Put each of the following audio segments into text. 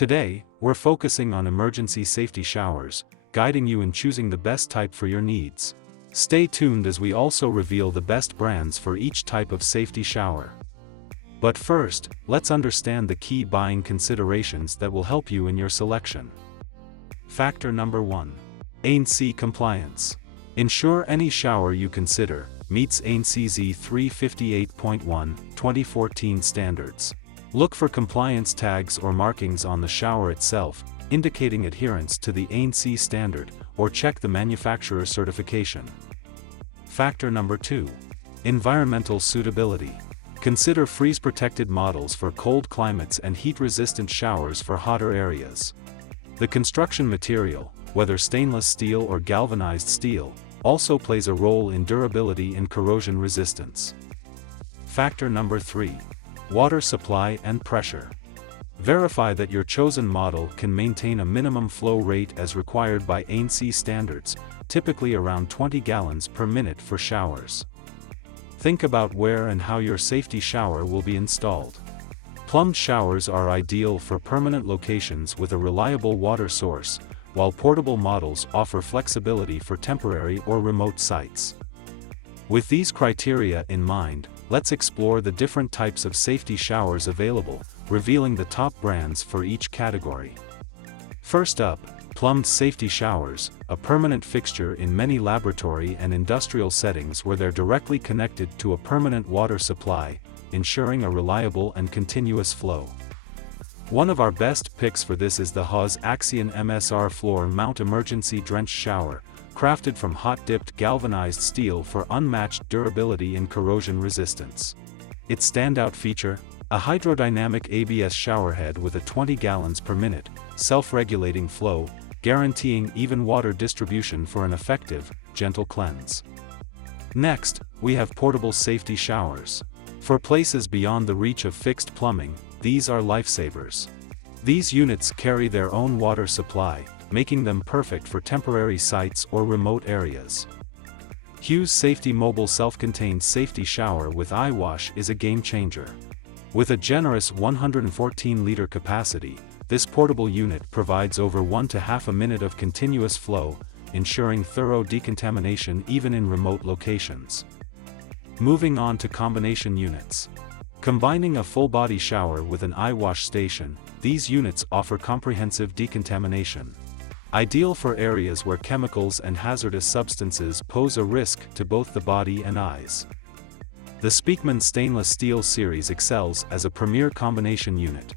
Today, we're focusing on emergency safety showers, guiding you in choosing the best type for your needs. Stay tuned as we also reveal the best brands for each type of safety shower. But first, let's understand the key buying considerations that will help you in your selection. Factor number 1. ANSI compliance. Ensure any shower you consider meets ANSI Z358.1, 2014 standards. Look for compliance tags or markings on the shower itself, indicating adherence to the ANSI standard, or check the manufacturer certification. Factor number 2. Environmental suitability. Consider freeze-protected models for cold climates and heat-resistant showers for hotter areas. The construction material, whether stainless steel or galvanized steel, also plays a role in durability and corrosion resistance. Factor number 3. Water supply and pressure. Verify that your chosen model can maintain a minimum flow rate as required by ANSI standards, typically around 20 gallons per minute for showers. Think about where and how your safety shower will be installed. Plumbed showers are ideal for permanent locations with a reliable water source, while portable models offer flexibility for temporary or remote sites. With these criteria in mind, let's explore the different types of safety showers available, revealing the top brands for each category. First up, Plumbed safety showers, a permanent fixture in many laboratory and industrial settings where they're directly connected to a permanent water supply, ensuring a reliable and continuous flow. One of our best picks for this is the Haas Axion MSR Floor Mount Emergency Drench Shower, crafted from hot-dipped galvanized steel for unmatched durability and corrosion resistance. Its standout feature? A hydrodynamic ABS showerhead with a 20 gallons per minute, self-regulating flow, guaranteeing even water distribution for an effective, gentle cleanse. Next, we have portable safety showers. For places beyond the reach of fixed plumbing, these are lifesavers. These units carry their own water supply, making them perfect for temporary sites or remote areas. Hughes Safety Mobile Self-Contained Safety Shower with Eye Wash is a game-changer. With a generous 114-liter capacity, this portable unit provides over 1.5 minutes of continuous flow, ensuring thorough decontamination even in remote locations. Moving on to combination units. Combining a full-body shower with an eye wash station, these units offer comprehensive decontamination. Ideal for areas where chemicals and hazardous substances pose a risk to both the body and eyes. The Speakman Stainless Steel series excels as a premier combination unit.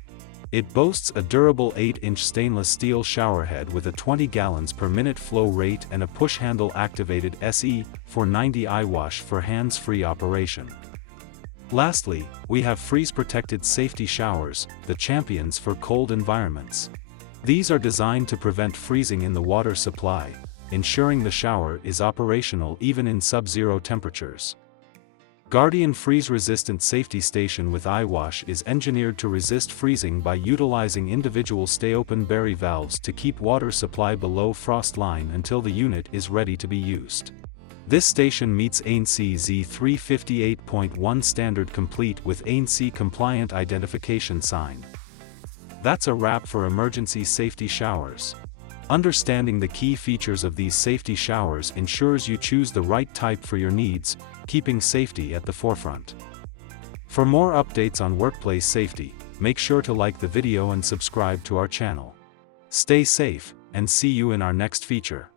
It boasts a durable 8-inch stainless steel showerhead with a 20 gallons per minute flow rate and a push-handle activated SE490 eye wash for hands-free operation. Lastly, we have freeze-protected safety showers, the champions for cold environments. These are designed to prevent freezing in the water supply, ensuring the shower is operational even in sub-zero temperatures. Guardian freeze-resistant safety station with eye wash is engineered to resist freezing by utilizing individual stay-open berry valves to keep water supply below frost line until the unit is ready to be used. This station meets ANSI Z358.1 standard complete with ANSI compliant identification sign. That's a wrap for emergency safety showers. Understanding the key features of these safety showers ensures you choose the right type for your needs, keeping safety at the forefront. For more updates on workplace safety, make sure to like the video and subscribe to our channel. Stay safe, and see you in our next feature.